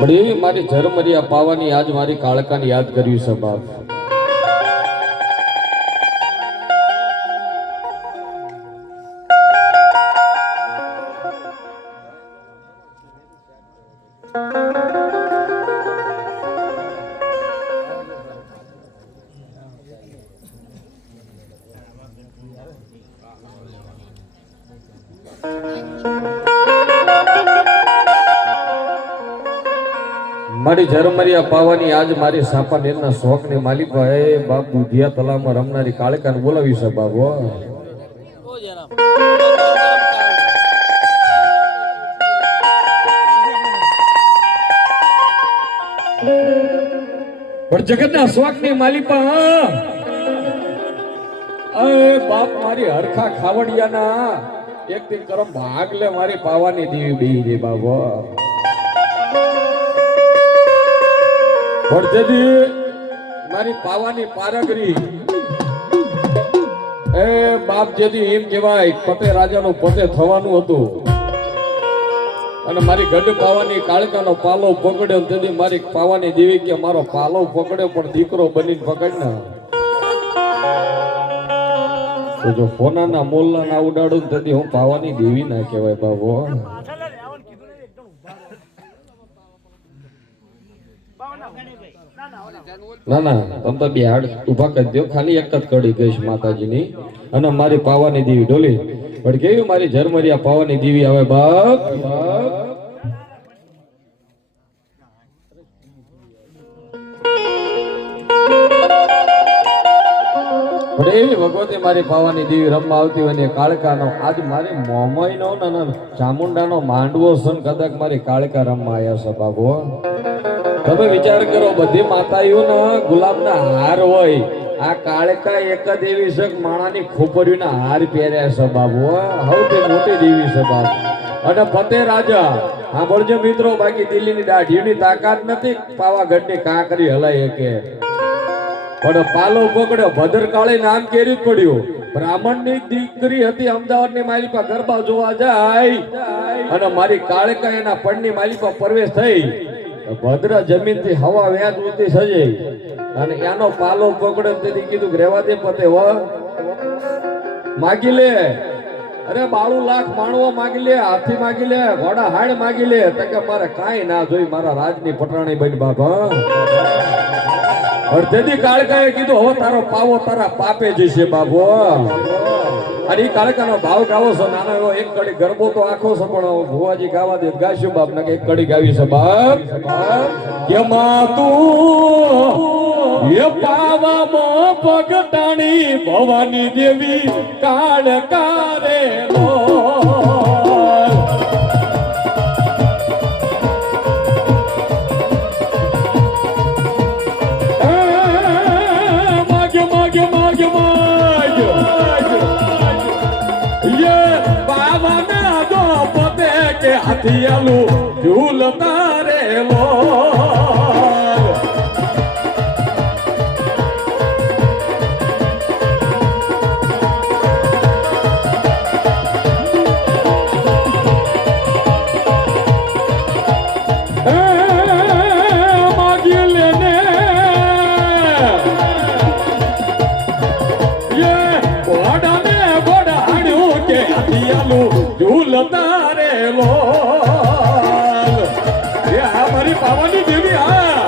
બડી મારી ઝરમરિયા પાવાની આજ મારી કાળકાને યાદ કર્યું છે બાપ. મારી ઝરમરિયા પાવાની આજ મારી સાપા નેરના શોખ ને માલિક ભાઈ બાપ દુધિયા તલામાં રમનારી કાળકાને બોલાવી છે બાબો. પણ જગતના શોખ ની માલિકા બાપ મારી હરખા ખાવડિયાના એક દિન કરમ ભાગ લે મારી પાવાની દેવી બેહી દે બાબો. ભરજદી મારી પાવાની પારગરી એ બાપ જેદી એમ કહેવાય પતે રાજાનું પતે થવાનું હતું અને મારી ગઢ પાવાની કાળકાનો પાલો પકડ્યો તેથી મારી પાવાની દેવી કે મારો પાલો પકડ્યો પણ દીકરો બનીને પકડ ના તો જો ફોનાના મોલના ના ઉડાડું તેથી હું પાવાની દેવી ના કહેવાય બાબો. ના ના તમે તો બે હાડ ઉભા કરી દો, ખાલી એક જ કડી ગઈશ માતાજીની અને મારી પાવાની દેવી ઢોલી પણ કેવી મારી ઝરમરિયા પાવાની દેવી આવે બાપ. એવી ભગવતી મારી પાવાની દેવી રમવા આવતી હોય ને કાળકાનો આજ મારી મોમઈનો ને ચામુંડાનો માંડવો છે કદાચ મારી કાળકા રમવા આવ્યા છે બાબુ. તમે વિચાર કરો બધી માતાઓના ગુલાબના હાર હોય, આ કાળકા એક જ એવી છે માણાની ખોપરીઓના હાર પહેર્યા છે બાબુ. સૌથી મોટી દેવી છે બાબુ. અને ફતે રાજા સાંભળજો મિત્રો, બાકી દિલ્હીની દાઢીની તાકાત નથી પાવાગઢની કાંકરી હલાય કે પણ પાલો પકડ્યો ભદ્રકાળી નામ કેરી પડ્યું. બ્રાહ્મણની દીકરી હતી અમદાવાદની મારી પાસે ગરબા જોવા જાય અને મારી કાળકા એના પડની મારી પાસે પ્રવેશ થઈ. ભદ્ર જમીનથી હવા વ્યાજ ઉતી સજે અને એનો પાલો પકડ્યો તેથી કીધું રેવા દે પતે વ માગી લે. અરે 92 લાખ માણવો માગી લે, હાથી માગી લે, ઘોડા હાડ માગી લે, તો કે મારે કાંઈ ના જોઈ મારા રાજની પટરાણી બન બાબા. અડધેથી કાળકાએ કીધું હવે તારો પાવો તારા પાપે જશે બાબો. અને ઈ કાળકાનો ભાવ ગાવો છો નાનો એવો એક કડી ગરબો તો આખો છે પણ ભુવાજી ગાવા દે ગાશું બાપ ને એક કડી ગાવી છે બાપ. કેમાં તું એ પાવામાં પગટાણી ભવાની દેવી કાળકારે લો હાથિયાલું ઝૂલ તારે લો માગી લેને ઘોડાને ઘોડા હાડ્યું કે હાથિયાલું ઝૂલ તારે લો. મારી પાવાની દેવી હા